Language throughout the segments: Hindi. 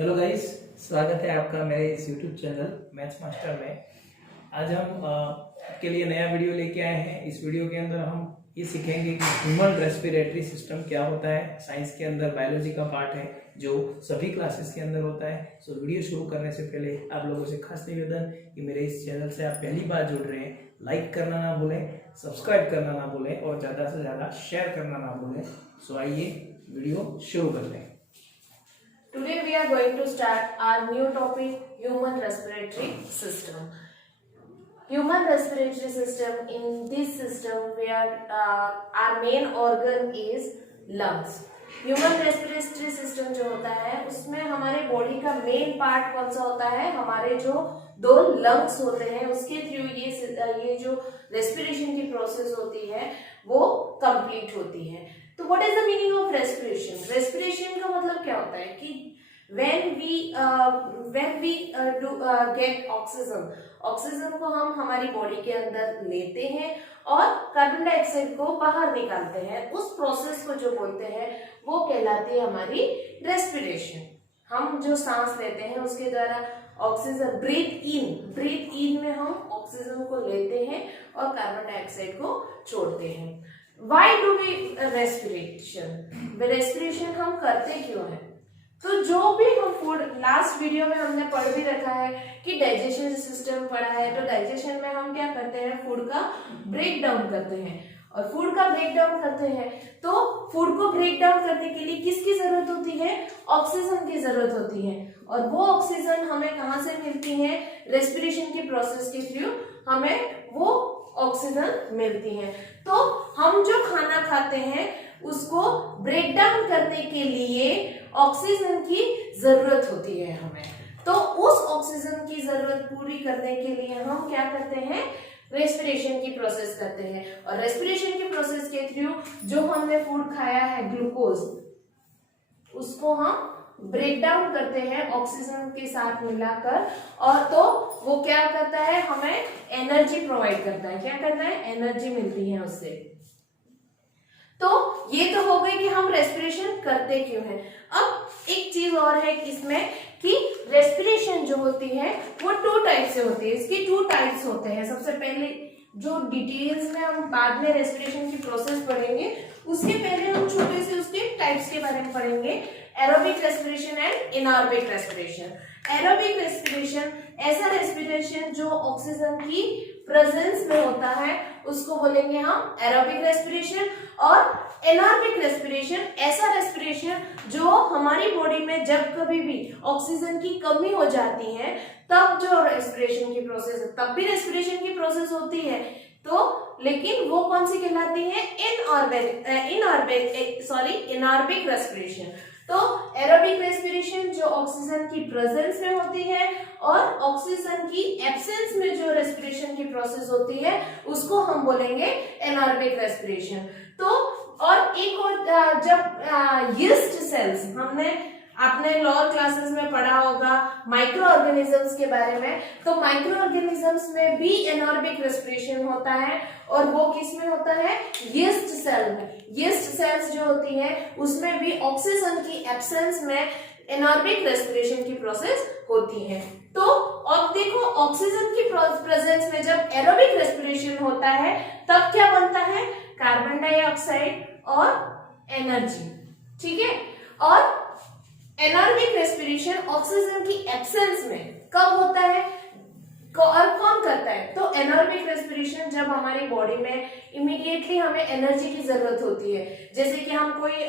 हेलो गाइस, स्वागत है आपका मेरे इस यूट्यूब चैनल मैथ्स मास्टर में। आज हम आपके लिए नया वीडियो लेके आए हैं। इस वीडियो के अंदर हम ये सीखेंगे कि ह्यूमन रेस्पिरेटरी सिस्टम क्या होता है। साइंस के अंदर बायोलॉजी का पार्ट है जो सभी क्लासेस के अंदर होता है। सो वीडियो शुरू करने से पहले आप लोगों से खास निवेदन कि मेरे इस चैनल से आप पहली बार जुड़ रहे हैं, लाइक करना ना भूलें, सब्सक्राइब करना ना भूलें और ज़्यादा से ज़्यादा शेयर करना ना भूलें। सो आइए वीडियो शुरू कर लें। Today we are going to start our new topic, human respiratory system. Human respiratory system, in this system where our main organ is lungs. Human respiratory system जो होता है उसमें हमारे बॉडी का मेन पार्ट कौन सा होता है, हमारे जो दो लंग्स होते हैं उसके थ्रू ये जो रेस्पिरेशन की प्रोसेस होती है वो कंप्लीट होती है। तो what is the meaning of respiration? Respiration का मतलब क्या होता है कि when we do get oxygen को हम हमारी बॉडी के अंदर लेते हैं और कार्बन डाइऑक्साइड को बाहर निकालते हैं, उस प्रोसेस को जो बोलते हैं वो कहलाती है हमारी रेस्पिरेशन। हम जो सांस लेते हैं उसके द्वारा ऑक्सीजन ब्रीथ इन में हम ऑक्सीजन को लेते हैं और कार्बन डाइऑक्साइड को छोड़ते हैं। Why do we रेस्पिरेशन हम करते क्यों हैं? तो जो भी हम फूड, लास्ट वीडियो में हमने पढ़ भी रखा है कि डाइजेशन सिस्टम पढ़ा है। तो डाइजेशन में हम क्या करते हैं, फूड का ब्रेक डाउन करते हैं और फूड का ब्रेक डाउन करते हैं तो फूड को ब्रेक डाउन करने के लिए किसकी जरूरत होती है, ऑक्सीजन की जरूरत होती है। और वो ऑक्सीजन हमें कहाँ से मिलती है, रेस्पिरेशन की प्रोसेस के थ्रू हमें वो ऑक्सीजन मिलती है। तो हम जो खाना खाते हैं उसको ब्रेक डाउन करने के लिए ऑक्सीजन की जरूरत होती है हमें। तो उस ऑक्सीजन की जरूरत पूरी करने के लिए हम क्या करते हैं, रेस्पिरेशन की प्रोसेस करते हैं। और रेस्पिरेशन की प्रोसेस के थ्रू जो हमने फूड खाया है ग्लूकोज, उसको हम ब्रेक डाउन करते हैं ऑक्सीजन के साथ मिलाकर, और तो वो क्या करता है, हमें एनर्जी प्रोवाइड करता है। क्या करता है, एनर्जी मिलती है उससे। तो ये तो हो गई कि हम रेस्पिरेशन करते क्यों हैं। अब एक चीज और है इसमें कि रेस्पिरेशन जो होती है वो टू टाइप से होती है। इसके टू टाइप्स होते हैं। सबसे पहले जो डिटेल्स में हम बाद में रेस्पिरेशन की प्रोसेस पढ़ेंगे, उसके पहले हम छोटे से उसके टाइप्स के बारे में पढ़ेंगे। Aerobic respiration and anaerobic respiration. Aerobic respiration ऐसा रेस्पिरेशन जो ऑक्सीजन की प्रेजेंस में होता है उसको बोलेंगे हम एरोबिक रेस्पिरेशन। और एनारोबिक रेस्पिरेशन ऐसा रेस्पिरेशन जो हमारी बॉडी में जब कभी भी ऑक्सीजन की कमी हो जाती है तब जो रेस्पिरेशन की प्रोसेस, तब भी रेस्पिरेशन की प्रोसेस होती है तो, लेकिन वो कौन सी कहलाती है, इनऑर्बिक रेस्पिरेशन। तो एरोबिक रेस्पिरेशन जो ऑक्सीजन की प्रेजेंस में होती है और ऑक्सीजन की एब्सेंस में जो रेस्पिरेशन की प्रोसेस होती है उसको हम बोलेंगे एनारोबिक रेस्पिरेशन। तो और एक और जब यीस्ट सेल्स, आपने लोअर क्लासेस में पढ़ा होगा माइक्रो ऑर्गेनिजम्स के बारे में, तो माइक्रो ऑर्गेनिजम्स में भी एनारोबिक रेस्पिरेशन होता है और वो किस में होता है, यीस्ट सेल में। यीस्ट सेल्स जो होती है उसमें भी ऑक्सीजन की एब्सेंस में एनारोबिक रेस्पिरेशन की प्रोसेस होती है। तो अब देखो ऑक्सीजन की प्रेजेंस में जब एरोबिक रेस्पिरेशन होता है तब क्या बनता है, कार्बन डाइऑक्साइड और एनर्जी, ठीक है। और एनारोबिक रेस्पिरेशन ऑक्सीजन की एब्सेंस में कब होता है और कौन करता है, तो एनारोबिक रेस्पिरेशन जब हमारी बॉडी में इमीडिएटली हमें एनर्जी की जरूरत होती है, जैसे कि हम कोई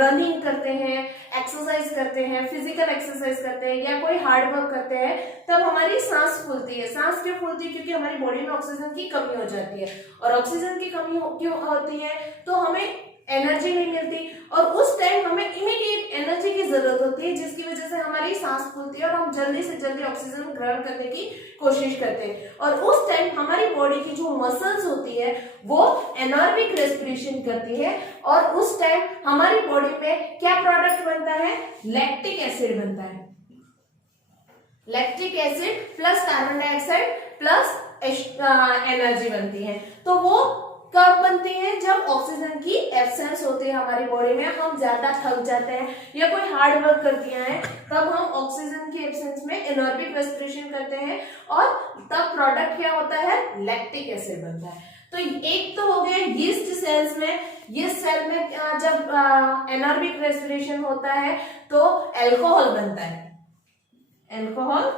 रनिंग करते हैं, एक्सरसाइज करते हैं, फिजिकल एक्सरसाइज करते हैं या कोई हार्ड वर्क करते हैं, तब हमारी सांस फूलती है। सांस क्यों फूलती है, क्योंकि हमारी बॉडी में ऑक्सीजन की कमी हो जाती है। और ऑक्सीजन की कमी क्यों होती है, तो हमें एनर्जी नहीं मिलती और उस टाइम हमें इमीडिएट एनर्जी की जरूरत होती है, जिसकी वजह से हमारी सांस फूलती है और हम जल्दी से जल्दी ऑक्सीजन ग्रहण करने की कोशिश करते हैं। और उस टाइम हमारी बॉडी की जो मसल्स होती है वो एनारोबिक रेस्पिरेशन करती है और उस टाइम हमारी बॉडी में क्या प्रोडक्ट बनता है, लैक्टिक एसिड बनता है। Lactic acid plus carbon dioxide plus energy बनती है। तो वो कब बनती है? जब ऑक्सीजन की एब्सेंस होती है हमारी बॉडी में, हम ज्यादा थक जाते हैं या कोई हार्ड वर्क कर दिया है, तब हम ऑक्सीजन की एब्सेंस में एनारोबिक रेस्पिरेशन करते हैं और तब प्रोडक्ट क्या होता है? लैक्टिक एसिड बनता है। तो एक तो हो गया यीस्ट सेल्स में, यीस्ट सेल में जब एनारोबिक रेस्पिरेशन होता है तो अल्कोहल बनता है, अल्कोहल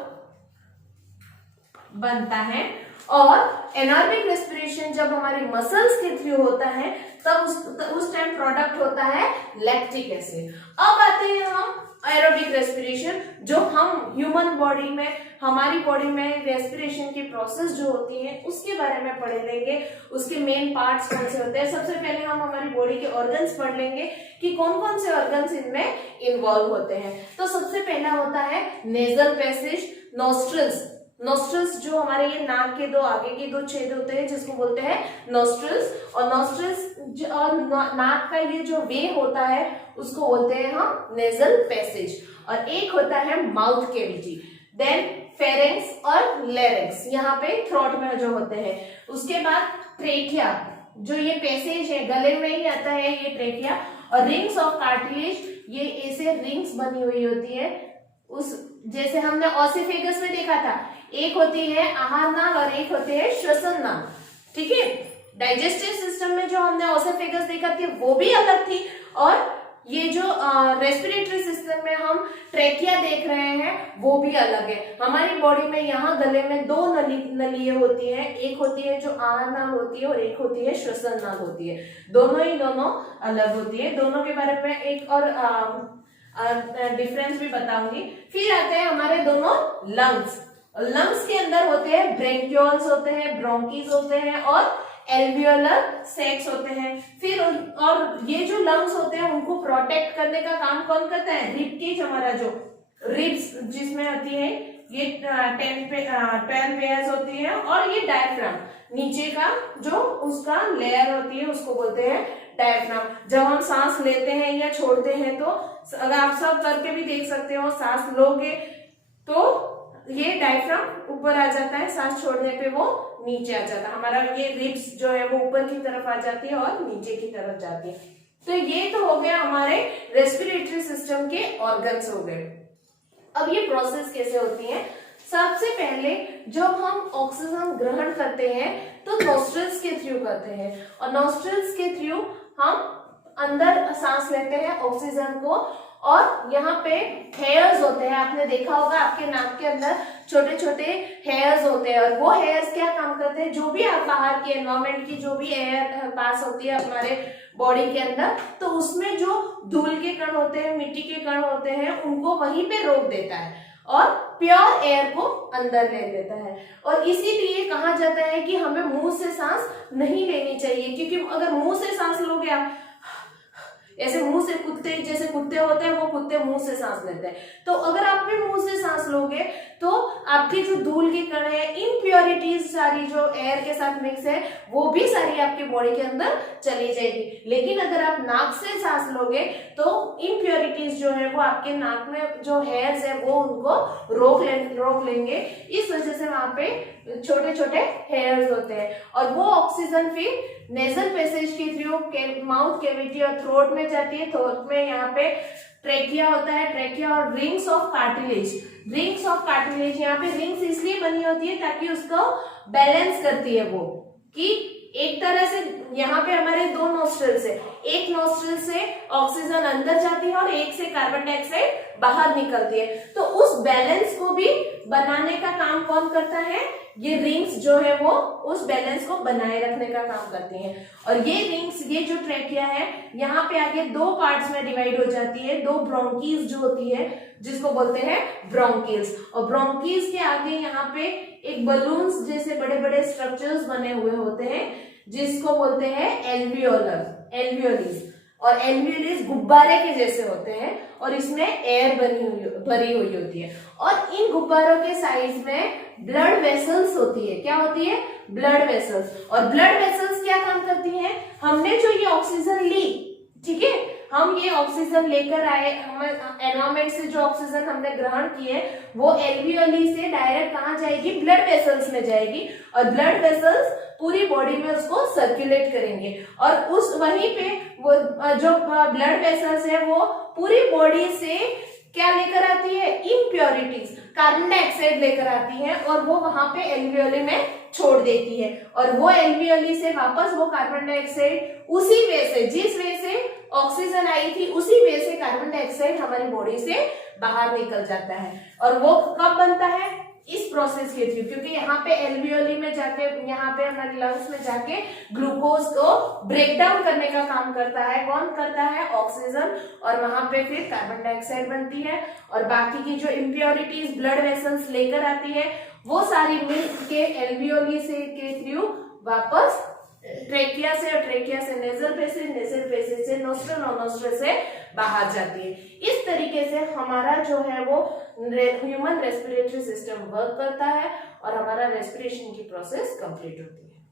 बनता है। और एनारोबिक रेस्पिरेशन जब हमारे मसल्स के थ्रू होता है तब उस टाइम प्रोडक्ट होता है लैक्टिक एसिड। अब आते हैं हम एरोबिक रेस्पिरेशन, जो हम ह्यूमन बॉडी में, हमारी बॉडी में रेस्पिरेशन की प्रोसेस जो होती है उसके बारे में पढ़ लेंगे, उसके मेन पार्ट्स कौन से होते हैं। सबसे पहले हम हमारी बॉडी के ऑर्गन्स पढ़ लेंगे कि कौन कौन से ऑर्गन्स इनमें इन्वॉल्व होते हैं। तो सबसे पहला होता है नेजल पैसेज, नॉस्ट्रल्स। नॉस्ट्रल्स जो हमारे ये नाक के दो आगे के दो छेद होते हैं जिसको बोलते हैं नॉस्ट्रल्स, और नॉस्ट्रल्स और नाक का ये जो वे होता है उसको बोलते हैं हम नेजल पैसेज। और एक होता है माउथ कैविटी, देन फेरेंक्स और लेरेंक्स, यहाँ पे थ्रोट में जो होते हैं। उसके बाद ट्रेकिया, जो ये पैसेज है गले में ही आता है ये ट्रेकिया। और रिंग्स ऑफ कार्टिलेज, ये ऐसे रिंग्स बनी हुई होती है, उस जैसे हमने ऑसिफेगस में देखा था, एक होती है आहार नाल और एक होती है श्वसन नाल, ठीक है। डाइजेस्टिव सिस्टम में जो हमने ऑसिफेगस देखा थी वो भी अलग थी, और ये जो रेस्पिरेटरी सिस्टम में हम ट्रेकिया देख रहे हैं वो भी अलग है। हमारी बॉडी में यहाँ गले में दो नलियां होती हैं, एक होती है जो आहार नाल होती है और एक होती है श्वसन नाल होती है। दोनों अलग होती है। दोनों के बारे में एक और डिफरेंस भी बताऊंगी। फिर आते हैं हमारे दोनों लंग्स। लंग्स के अंदर होते हैं ब्रेंक्यूल्स होते हैं, ब्रोंकीज होते हैं और एल्वियोलर सैक्स होते हैं। फिर और ये जो लंग्स होते हैं उनको प्रोटेक्ट करने का काम कौन करता है? रिब केज, हमारा जो रिब्स जिसमें होती है ये 12 पेयर्स होती है, और ये डायफ्राम नीचे का जो उसका लेयर होती है उसको बोलते हैं डायफ्राम। जब हम सांस लेते हैं या छोड़ते हैं तो अगर आप सब करके भी देख सकते हो, सांस लोगे तो ये डायफ्राम ऊपर आ जाता है, सांस छोड़ने पे वो नीचे आ जाता है। हमारा ये रिब्स जो है वो ऊपर की तरफ आ जाती है और नीचे की तरफ जाती है। तो ये तो हो गया हमारे रेस्पिरेटरी सिस्टम के ऑर्गन्स हो गए। अब ये प्रोसेस कैसे होती है? सबसे पहले जब हम ऑक्सीजन ग्रहण करते हैं तो नॉस्ट्रल्स के थ्रू करते हैं, और नॉस्ट्रल्स के थ्रू हम अंदर सांस लेते हैं ऑक्सीजन को, और यहाँ पे हेयर्स होते हैं, आपने देखा होगा आपके नाक के अंदर छोटे छोटे हेयर्स होते हैं, और वो हेयर्स क्या काम करते हैं? जो भी आप बाहर के एनवायरमेंट की जो भी एयर पास होती है हमारे बॉडी के अंदर, तो उसमें जो धूल के कण होते हैं, मिट्टी के कण होते हैं, उनको वहीं पे रोक देता है और प्योर एयर को अंदर ले लेता है। और इसीलिए कहा जाता है कि हमें मुंह से सांस नहीं लेनी चाहिए, क्योंकि अगर मुंह से सांस लोगे आप ऐसे मुंह से, कुत्ते जैसे कुत्ते होते हैं वो कुत्ते मुंह से सांस लेते हैं, तो अगर आप भी मुंह से सांस लोगे तो आपकी जो धूल की कण है, इम्प्योरिटीज सारी जो एयर के साथ मिक्स है वो भी सारी आपकी बॉडी के अंदर चली जाएगी। लेकिन अगर आप नाक से सांस लोगे तो इम्प्योरिटीज जो है वो आपके नाक में जो हेयर्स है वो उनको रोक लेंगे। इस वजह से वहां पे छोटे छोटे हेयर्स होते हैं, और वो ऑक्सीजन फिर नेजल पैसेज के थ्रू माउथ कैविटी और थ्रोट में जाती है। थ्रोट में यहाँ पे ट्रेकिया होता है, ट्रेकिया और rings of cartilage. Rings of cartilage, यहाँ पे रिंग्स इसलिए बनी होती है ताकि उसको बैलेंस करती है वो, कि एक तरह से यहाँ पे हमारे दो नोस्ट्रल्स है, एक नोस्ट्रल से ऑक्सीजन अंदर जाती है और एक से कार्बन डाइऑक्साइड बाहर निकलती है। तो उस बैलेंस को भी बनाने का काम कौन करता है? ये रिंग्स जो है वो उस बैलेंस को बनाए रखने का काम करती हैं। और ये रिंग्स, ये जो ट्रेकिया है, यहाँ पे आगे दो पार्ट्स में डिवाइड हो जाती है। दो ब्रोंकीज जो होती है जिसको बोलते हैं ब्रोंकील्स, और ब्रोंकील्स के आगे यहाँ पे एक बलून्स जैसे बड़े बड़े स्ट्रक्चर्स बने हुए होते हैं जिसको बोलते हैं एल्वियोलीज। और एल्वियोलीज गुब्बारे के जैसे होते हैं और इसमें एयर भरी हुई होती है, और इन गुब्बारों के साइड में ब्लड वेसल्स होती है। क्या होती है? Blood vessels. और ब्लड वेसल्स क्या काम करती हैं? हमने जो ये ऑक्सीजन ली ठीक है, हम ये ऑक्सीजन लेकर आए, हम एनवायरमेंट से जो ऑक्सीजन हमने ग्रहण की है वो एल्वियोली से डायरेक्ट कहाँ जाएगी, ब्लड वेसल्स में जाएगी, और ब्लड वेसल्स पूरी बॉडी में उसको सर्कुलेट करेंगे, और उस वहीं पे वो जो ब्लड वेसल्स है वो पूरी बॉडी से क्या लेकर आती है, इम्प्योरिटीज, कार्बन डाइऑक्साइड लेकर आती है, और वो वहां पे एल्वियोली में छोड़ देती है, और वो एल्वियोली से वापस वो कार्बन डाइऑक्साइड उसी वे से, जिस वे से ऑक्सीजन आई थी उसी वे से कार्बन डाइऑक्साइड हमारी बॉडी से बाहर निकल जाता है। और वो कब बनता है, इस प्रोसेस के थ्रू, क्योंकि यहाँ पे एल्वियोली में जाके, यहाँ पे हमारे लंग्स में जाके ग्लूकोज को ब्रेक डाउन करने का काम करता है, कौन करता है, ऑक्सीजन, और वहां पे फिर कार्बन डाइऑक्साइड बनती है, और बाकी की जो इम्प्योरिटीज ब्लड वेसल्स लेकर आती है वो सारी मिल के एल्वियोली से के थ्रू वापस ट्रेकिया से, और ट्रेकिया से नेजल पैसेज, नेजल पैसेज से नोस्ट्रल, और नोस्ट्रल से बाहर जाती है। इस तरीके से हमारा जो है वो ह्यूमन रेस्पिरेटरी सिस्टम वर्क करता है, और हमारा रेस्पिरेशन की प्रोसेस कंप्लीट होती है।